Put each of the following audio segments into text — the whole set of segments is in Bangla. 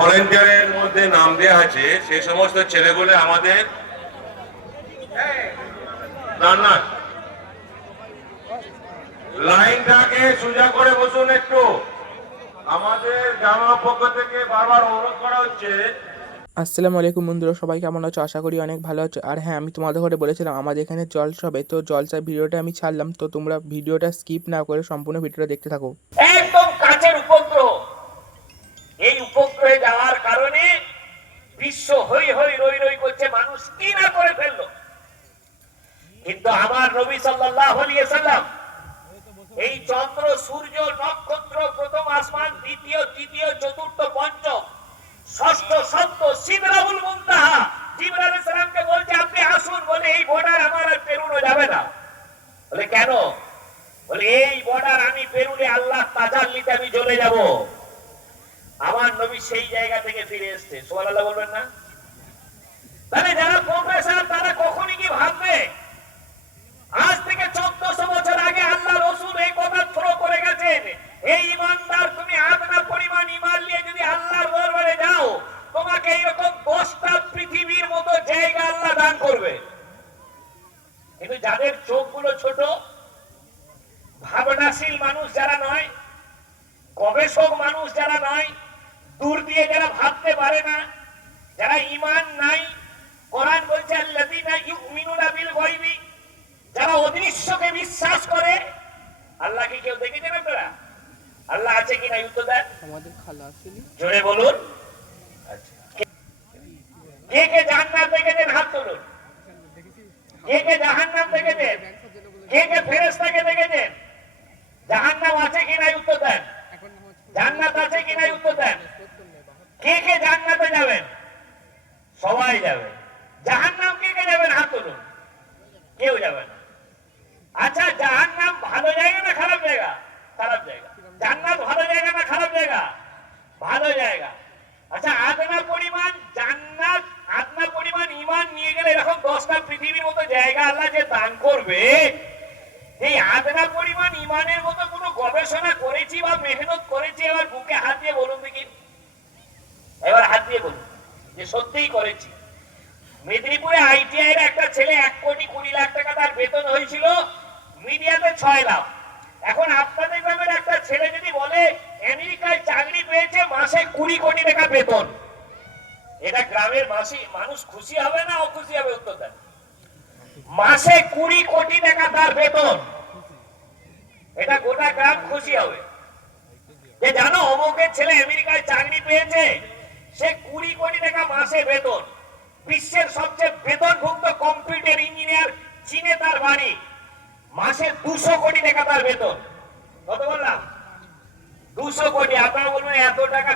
ভলেন্টিয়ারের মধ্যে নাম দেওয়া আছে সেই সমস্ত ছেলেগুলো আমাদের না না লাইনটাকে সোজা করে বসুন একটু। আমাদের গ্রামের পক্ষ থেকে বারবার অনুরোধ করা হচ্ছে। আসসালামু আলাইকুম বন্ধুরা সবাই কেমন আছো? আশা করি অনেক ভালো আছো। আর হ্যাঁ আমি তোমাদের ঘরে বলেছিলাম আমাদের এখানে জলসা হবে তো জলসার ভিডিওটা আমি ছাড়লাম তো তোমরা ভিডিওটা স্কিপ না করে সম্পূর্ণ ভিডিওটা দেখতে থাকো। একদম কাছের উপগ্রহ বিশ্ব হই হই রই রই করছে মানুষ কি না করে ফেলল? কিন্তু আমার নবী সাল্লাল্লাহু সাল্লাম এই চন্দ্র, সূর্য, নক্ষত্র, প্রথম আসমান, দ্বিতীয়, তৃতীয়, চতুর্থ পঞ্চম ষষ্ঠ, সপ্ত সিদরাউল মুনতাহা। জিবরাইল আলাইহিস সালামকে বলছে, আপনি আসুন। বলে, এই বর্ডার আমার আর পেরোনো যাবে না। বলে, কেন? বলে, এই বর্ডার আমি পেরুলে আল্লাহ তাজাল্লিতে আমি চলে যাব। নবী সেই জায়গা থেকে ফিরে এসছে। সুবহানাল্লাহ বলবেন না? তাহলে যারা প্রফেসর তারা কখনই কি ভাববে? আজ থেকে চোদ্দশো বছর আগে আল্লাহ রসুল এই কথা থ্রো করে গেছেন। এই ইমানদার, তুমি আদনা পরিমাণ ইমান নিয়ে যদি আল্লাহর দরবারে যাও, তোমাকে এইরকম দশটা পৃথিবীর মতো জায়গা আল্লাহ দান করবে। কিন্তু যাদের চোখগুলো ছোট ভাবনাশীল মানুষ যারা নয় গবেষক মানুষ যারা নয় দিয়ে যারা ভাবতে পারে না যারা ইমান নাই কোরআন বলছে আল্লাযীনা ইউমিনুনা বিল গায়বি যারা অদৃশ্যকে বিশ্বাস করে আল্লাহকে কেউ দেখেছেন আপনারা আল্লাহ আছে উত্তর দেন। আমাদের খালা আসেনি জোরে বলুন। কে কে জান্নাত দেখেছেন হাত তুলুন কে কে জাহান্নাম দেখেছেন কে কে ফেরেশতাকে দেখেছেন জাহান্নাম আছে উত্তর দেন। জান্নাত আছে কিনা উত্তর দেন। কে কে জান্নাতে যাবেন? সবাই যাবে। জাহান্নাম কে কে যাবেন হাত তুলুন কেউ যাবে না আচ্ছা জাহান্নাম ভালো জায়গা না খারাপ জায়গা খারাপ জায়গা জান্নাত ভালো জায়গা না খারাপ জায়গা ভালো জায়গা আচ্ছা আদনা পরিমাণ জান্নাত আদনা পরিমাণ ইমান নিয়ে গেলে এরকম দশটা পৃথিবীর মতো জায়গা আল্লাহ যে দান করবে এই আদনা পরিমাণ ইমানের মতো কোনো গবেষণা করেছি বা মেহনত করেছি এবার বুকে হাত দিয়ে বলুন দেখি এবার হাত দিয়ে বলুন যে সত্যিই করেছি। মেদিনীপুরে আইটিআই একটা ছেলে এক কোটি কুড়ি লাখ টাকা তার বেতন হয়েছিল, মিডিয়াতে ছয় লাখ। এখন আপনাদের গ্রামের একটা ছেলে যদি বলে, আমেরিকায় চাকরি পেয়েছে, মাসে কুড়ি কোটি টাকা বেতন। এটা গ্রামের মাসি, মানুষ খুশি হবে না অখুশি হবে উত্তর দেন? মাসে কুড়ি কোটি টাকা তার বেতন। এটা গোটা গ্রাম খুশি হবে। যে জানো, অমুকের ছেলে আমেরিকায় চাকরি পেয়েছে সে কুড়ি কোটি টাকা মাসে বেতন। বিশ্বের সবচেয়ে বেতনভুক্ত কম্পিউটার ইঞ্জিনিয়ার চীনে তার বাড়ি। মাসে দুশো কোটি টাকা তার বেতন। কত বললাম? দুশো কোটি। আপনারা বলবেন এত টাকা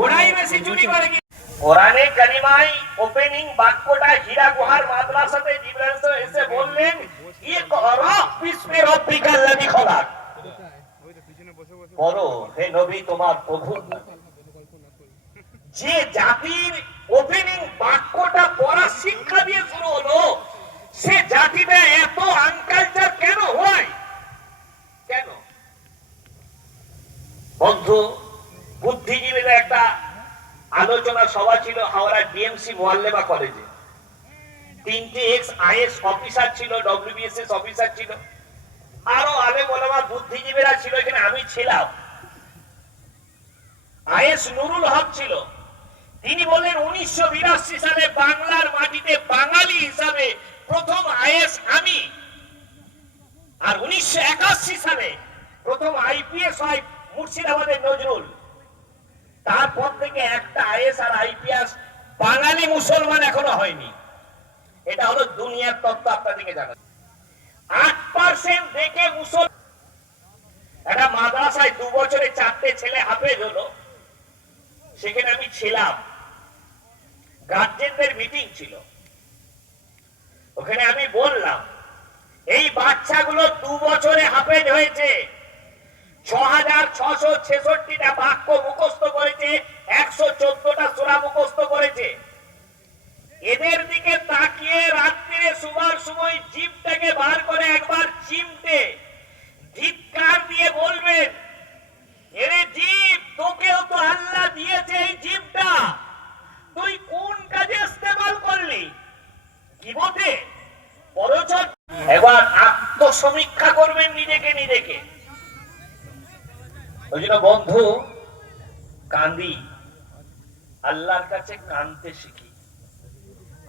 ওরাই বেশি চুরি করে কি? কোরআনে কালিমায় ওপেনিং বাক্যটা হীরা গুহার মাদ্রাসাতে জিবরাইল এসে বললেন ইকরা বিসমি রাব্বিকাল লাযী খলাক। পড়ো হে নবী তোমার প্রভুর নামে। যে জাতির ওপেনিং বাক্যটা পড়া শিক্ষা দিয়ে শুরু হলো, সে জাতিটা এত আনকালচার কেন হয়? কেন? বন্ধু, বুদ্ধিজীবীদের একটা আলোচনা সভা ছিল হাওড়া ডিএমসি মোয়াল্লেমা কলেজে তিনটি এক্স আইএস অফিসার ছিল ডব্লিউবিএসএস অফিসার ছিল। আরও আলেম ওলামা বুদ্ধিজীবীরা ছিল এখানে, আমি ছিলাম। আইএস নুরুল হক ছিল। তিনি বললেন উনিশশো সালে বাংলার মাটিতে বাঙালি হিসাবে প্রথম আইএস আমি। আর উনিশশো একাশি সালে প্রথম আইপিএস হয় মুর্শিদাবাদের নজরুল। তারপর থেকে একটা আইএস আর আইপিএস বাঙালি মুসলমান এখনও হয়নি। এটা হলো দুনিয়ার তত্ত্ব, আপনাদেরকে জানা আট পার্সেন্ট দেখে মুসল একটা মাদ্রাসায় দু বছরে চারটে ছেলে হাফেজ হলো। সেখানে আমি ছিলাম। গার্জেনদের মিটিং ছিল। ওখানে আমি বললাম, এই বাচ্চাগুলো দু বছরে হাফেজ হয়েছে। ছ হাজার ছশো ছেষট্টিটা বাক্য করেছে, একশো চোদ্দটা সোরা মুখস্থ করেছে। এদের দিকে তাকিয়ে রাত্রিরে শুবার সময় জিপটাকে বার করে একবার চিমটে ধিক্কার দিয়ে বলবেন, এরে জীব তোকেও তো আল্লাহ দিয়ে আত্মসমীক্ষা করবেন নিজেকে নিজেকে ওই জন্য বন্ধু, কান্দি। আল্লাহর কাছে কানতে শিখি।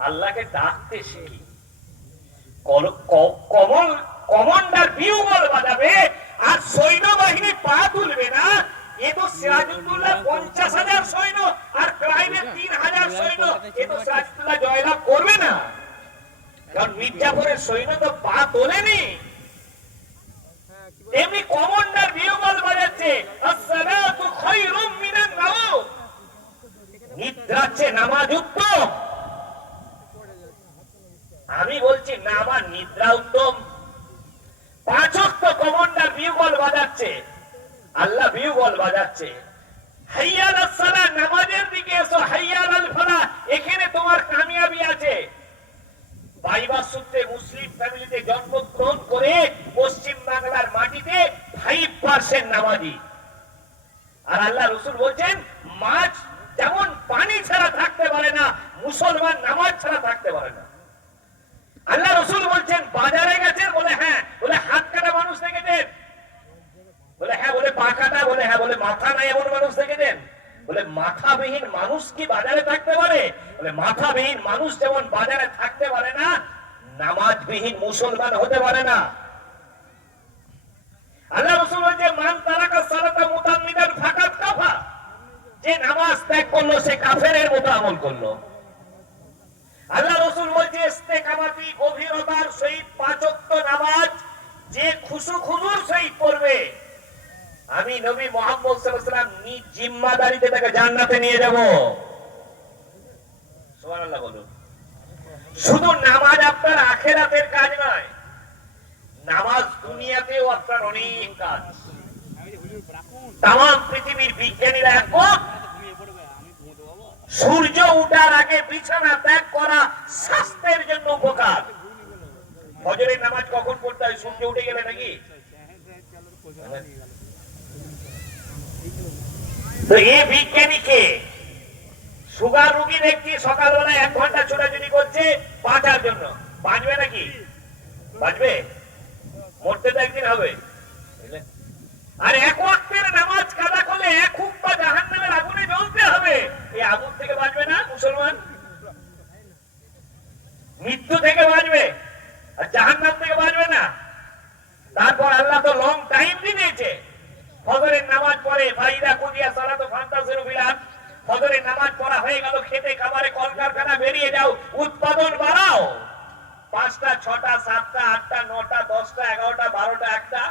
আল্লাহকে ডাকতে শিখি। বিউগল বাজাবে, আর সৈন্যবাহিনী পা তুলবে না। পঞ্চাশ হাজার সৈন্য, আর তিন হাজার সৈন্য। জয়লাভ করবে না। কারণ মির্জাপুরের সৈন্য তো পা তোলেনি তেমনি কমান্ডার বিউগল বাজাচ্ছে আসসালাতু খায়রুম মিনান নাওম নিদ্রাচ্ছে নামাজ উত্তম আমি বলছি, না, আমার নিদ্রা উত্তম। পাঁচক তো কমান্ডার বিউগল বাজাচ্ছে। আল্লাহ বাজাচ্ছে। হাইয়াল নামাজের দিকে এসো, হাইয়াল আল ফালা, এখানে তোমার কামিয়াবি আছে। সূত্রে মুসলিম ফ্যামিলিতে জন্মগ্রহণ করে পশ্চিম বাংলার মাটিতে ফাইভ পার্সেন্ট নামাজি। আর আল্লাহ রসুল বলছেন, মাছ যেমন পানি ছাড়া থাকতে পারে না, মুসলমান নামাজ ছাড়া থাকতে পারে না। আল্লাহ রসুল বলছেন, বাজারে গেছেন? বলে হ্যাঁ। বলে হাত কাটা মানুষ দেখেছেন? বলে হ্যাঁ বলে, পা কাটা, বলে হ্যাঁ বলে, মাথা নাই এমন মানুষ দেখেছেন? বলে, মাথাবিহীন মানুষ কি বাজারে থাকতে পারে? বলে, মাথাবিহীন মানুষ যেমন বাজারে থাকতে পারে না, নামাজবিহীন মুসলমান হতে পারে না। আল্লাহ রসুল বলছে মান তারাকা সালাতা মুতাম্মিদান ফাকাত কাফা। যে নামাজ ত্যাগ করল, সে কাফেরের মতো আমল করল। আল্লাহ রসুল বলছে, ইস্তেকামাতি গভীরতার সহিত পাঁচক্ত নামাজ, যে খুশু খুজুর সহিত পড়বে। আমি নবী মোহাম্মদ সাল্লাল্লাহু নিজ জিম্মাদারিতে তাকে জান্নাতে নিয়ে যাব। সুবহানাল্লাহ বলুন। শুধু নামাজ আপনার আখেরাতের কাজ নয়, নামাজ দুনিয়াতেও আপনার অনেক কাজ। তাম পৃথিবীর বিজ্ঞানীরা একমত সূর্য উঠার আগে বিছানা ত্যাগ করা স্বাস্থ্যের জন্য উপকার। ফজরের নামাজ কখন পড়তে হয়? সূর্য উঠে গেলে নাকি? এক ঘণ্টা ছোটাছুটি করছে বাঁচার জন্য। বাঁচবে নাকি? বাঁচবে? মরতে হবে। আর এক নামাজ কাদা করলে এক হুক বা জাহান্নামের আগুনে জ্বলতে হবে। এই আগুন থেকে বাঁচবে না মুসলমান। মৃত্যু থেকে বাঁচবে, আর জাহান্নাম থেকে বাঁচবে না। তারপর আল্লাহ তো লং টাইম দিয়েছে। ফজরের নামাজ পড়ে ভাইরা কুদিয়া সালাতো ফান্তাসের বিলাস ফজরের নামাজ পড়া হয়ে গেল, খেতে খাবারে কলকারখানা বেরিয়ে যাও, উৎপাদন বাড়াও। পাঁচটা, ছটা, সাতটা, আটটা, নটা, দশটা, এগারোটা, বারোটা, একটা।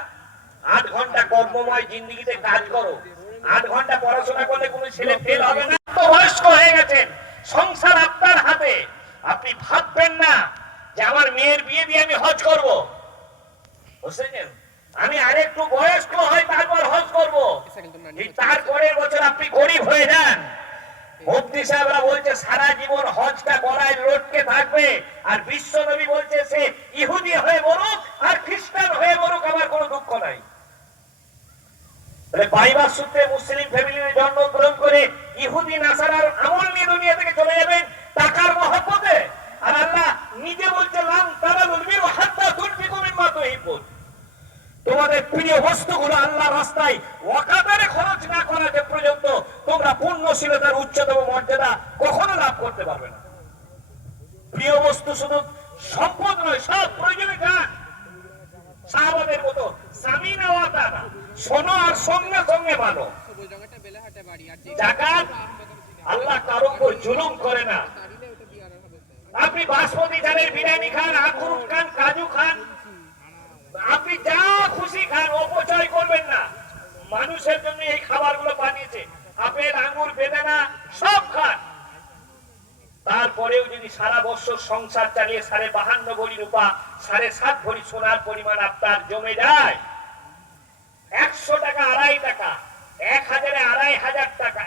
আট ঘণ্টা কর্মময় জিন্দিগিতে কাজ করো। আট ঘণ্টা পড়াশোনা করলে ছেলে ফেল হবে না, বয়স্ক হয়ে গেছেন, সংসার আপনার হাতে। আপনি ভাববেন না যে আমার মেয়ের বিয়ে দিয়ে আমি হজ করব। আমি আরেকটু বয়স্ক হই, তারপর হজ করব। তারপরের বছর আপনি গরিব হয়ে যান। মুফতি সাহেবরা বলছে, সারা জীবন হজটা গলায় লটকে থাকবে, আর বিশ্ব নবী বলছে, সে ইহুদি হয়ে মরুক আর খ্রিস্টান হয়ে মরুক, আমার কোনো দুঃখ নাই। বাইবার সূত্রে মুসলিম ফ্যামিলিতে জন্মগ্রহণ করে ইহুদি, নাসারার আমল নিয়ে দুনিয়া থেকে চলে যাবেন টাকার মহব্বতে। আর আল্লাহ নিজে বলছে, লাম তারা বলবি হাত্তা তুনফিকু মিম্মা তুহিব্বুন। তোমাদের প্রিয় বস্তুগুলো আল্লাহ রাস্তায় ওয়াকাদারে খরচ না করা যে পর্যন্ত তোমরা পূর্ণশীলতার উচ্চতম মর্যাদা কখনো লাভ করতে পারবে না। প্রিয় বস্তু শুধু সম্পদ নয়, সব প্রয়োজনে যান শোনো আর সঙ্গে সঙ্গে মানো আল্লাহ কারও উপর জুলুম করে না। আপনি বাসমতি চালের বিরিয়ানি খান, আখরুট খান, কাজু খান। আপনি যা খুশি খান, অপচয় করবেন না। মানুষের জন্য এই খাবারগুলো বানিয়েছে। আপেল আঙ্গুর বেদানা, সব খান। তারপরেও যদি সারা বছর সংসার চালিয়ে সাড়ে বাহান্ন ভরি রূপা, সাড়ে সাত ভরি সোনার পরিমাণ আপনার জমে যায় একশো টাকা, আড়াই টাকা, এক হাজারে আড়াই হাজার টাকা,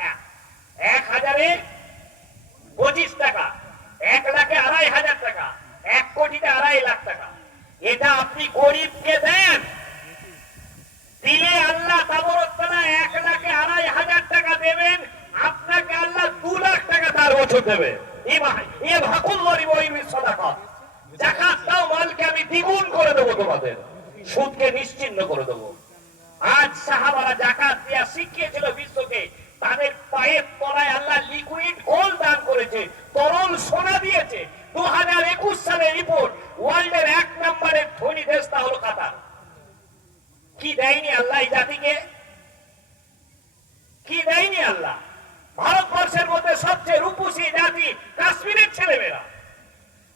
এক। হাজারে পঁচিশ টাকা, এক লাখে আড়াই হাজার টাকা, এক কোটিতে আড়াই লাখ টাকা। এটা আপনি গরিবকে দেন। দিলে আল্লাহ তাবরতলা এক লাখে আড়াই হাজার টাকা দেবেন, আপনাকে আল্লাহ দু লাখ টাকা তার বছর দেবে। মালকে আমি দ্বিগুণ করে দেবো তোমাদের। সুদকে নিশ্চিন্ন করে দেবো। সাহাবারা জাকাত দিয়া শিখিয়েছিল বিশ্বকে। তাদের পায়ের তলায় আল্লাহ লিকুইড গোল্ড দান করেছে, তরল সোনা দিয়েছে। দু হাজার একুশ সালের রিপোর্ট ওয়ার্ল্ডের এক নম্বরের ধনী দেশ তা হলো কাতার। কি দেয়নি আল্লাহ জাতিকে কি দেয়নি আল্লাহ ভারতবর্ষের মধ্যে সবচেয়ে রূপসী জাতি কাশ্মীরের ছেলেমেয়েরা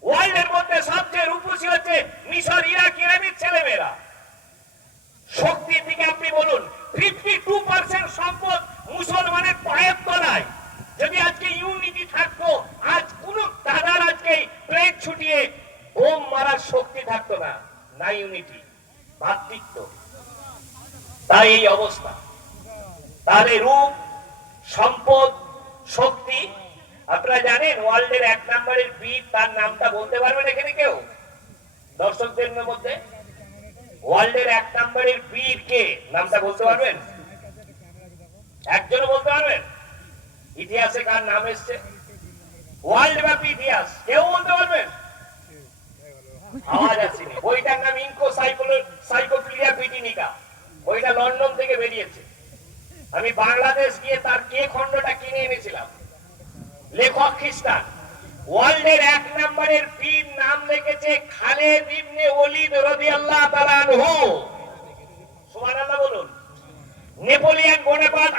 ওয়ার্ল্ডের মধ্যে সবচেয়ে রূপসী হচ্ছে মিশর ইরাক ইরানের ছেলেমেয়েরা শক্তির দিকে আপনি বলুন ফিফটি টু পার্সেন্ট সম্পদ মুসলমানের পায়ের তলায় যদি আজকে ইউনিটি থাকতো আজ কোন দাদার আজকে প্লেন ছুটিয়ে বোম মারার শক্তি থাকতো না ইউনিটি ভাতৃত্ব। তাই এই অবস্থা। তাহলে রূপ, সম্পদ, শক্তি, আপনারা জানেন ওয়ার্ল্ডের এক নম্বরের বীর, তার নামটা বলতে পারবেন এখানে কেউ? দর্শকদের মধ্যে? ওয়ার্ল্ডের এক নম্বরের বীর কে? নামটা বলতে পারবেন? একজনও বলতে পারবেন? ইতিহাসে কার নাম এসছে? ওয়ার্ল্ড ব্যাপী ইতিহাস, কেউ বলতে পারবেন? আওয়াজ আসেনি। বইটার নাম ইনকো সাইকোপ্লিয়া পিটিনিকা। বইটা লন্ডন থেকে বেরিয়েছে। আমি বাংলাদেশ গিয়ে তার কে খণ্ডটা কিনে এনেছিলাম। লেখক খ্রিস্টান। ওয়ার্ল্ডের এক নম্বরের পীর নাম লিখেছে খালেদ ইবনে ওলিদ রাদিয়াল্লাহু তাআলা আনহু। সুবহানাল্লাহ বলুন। Napoleon Bonaparte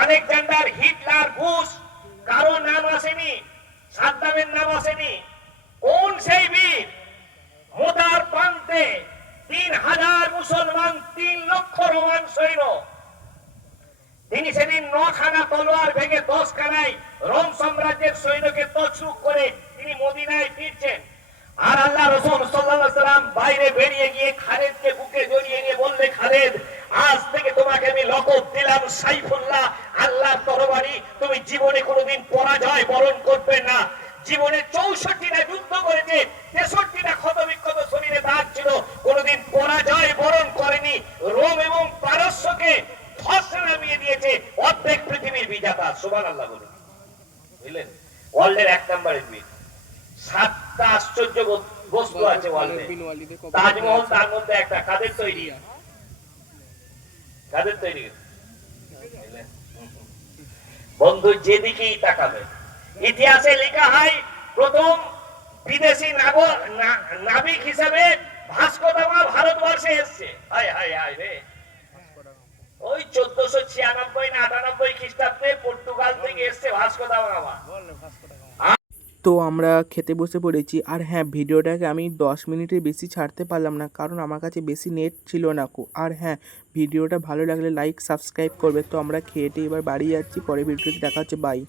Alexander Hitler Bush. কারও নাম আসেনি। সাদ্দামের নাম আসেনি। কোন সেই বীর? মোদার প্রান্তে তিন হাজার মুসলমান, তিন লক্ষ রোমান সৈন্য। তিনি সেদিন নখানা তলোয়ার ভেঙে দশ খানায় রোম সাম্রাজ্যের সৈন্যকে তছরুক করে তিনি মদিনায় ফিরছেন আর আল্লাহ রসুল সাল্লাল্লাহু সাল্লাম বাইরে বেরিয়ে গিয়ে খালেদকে বুকে জড়িয়ে নিয়ে বললে খালেদ আজ থেকে তোমাকে আমি লকব দিলাম সাইফুল্লাহ আল্লাহর তরবারি তুমি জীবনে কোনোদিন পরাজয় বরণ করবে না জীবনে চৌষট্টিটা যুদ্ধ করেছে তেষট্টিটা ক্ষত বিক্ষত শরীরে দাগ ছিল কোনোদিন পরাজয় বরণ করেনি রোম এবং পারস্যকে ধসে দিয়েছে অর্ধেক পৃথিবীর বিজাতা সুবান আল্লাহ বলুন বুঝলেন? ওয়ার্ল্ডের এক নম্বরের বীর সাতটা আশ্চর্য বস্তু আছে ওয়ার্ল্ডে। তাজমহল তার মধ্যে একটা কাদের তৈরি? কাদের তৈরি? বন্ধু যেদিকেই তাকাবে। ইতিহাসে লেখা হয় প্রথম বিদেশি নাবিক হিসাবে ভাস্কো দামা ভারতবর্ষে এসছে। হায় হায় হায় রে। ওই চোদ্দশো ছিয়ানব্বই আটানব্বই খ্রিস্টাব্দে পর্তুগাল থেকে এসছে ভাস্কো দা গামা তো আমরা খেতে বসে পড়েছি, আর হ্যাঁ ভিডিওটাকে আমি দশ মিনিটের বেশি ছাড়তে পারলাম না, কারণ আমার কাছে বেশি নেট ছিল না কো। আর হ্যাঁ ভিডিওটা ভালো লাগলে লাইক সাবস্ক্রাইব করবে। তো আমরা খেয়েটে এবার বাড়ি যাচ্ছি, পরে ভিডিওটি দেখা হচ্ছে বাই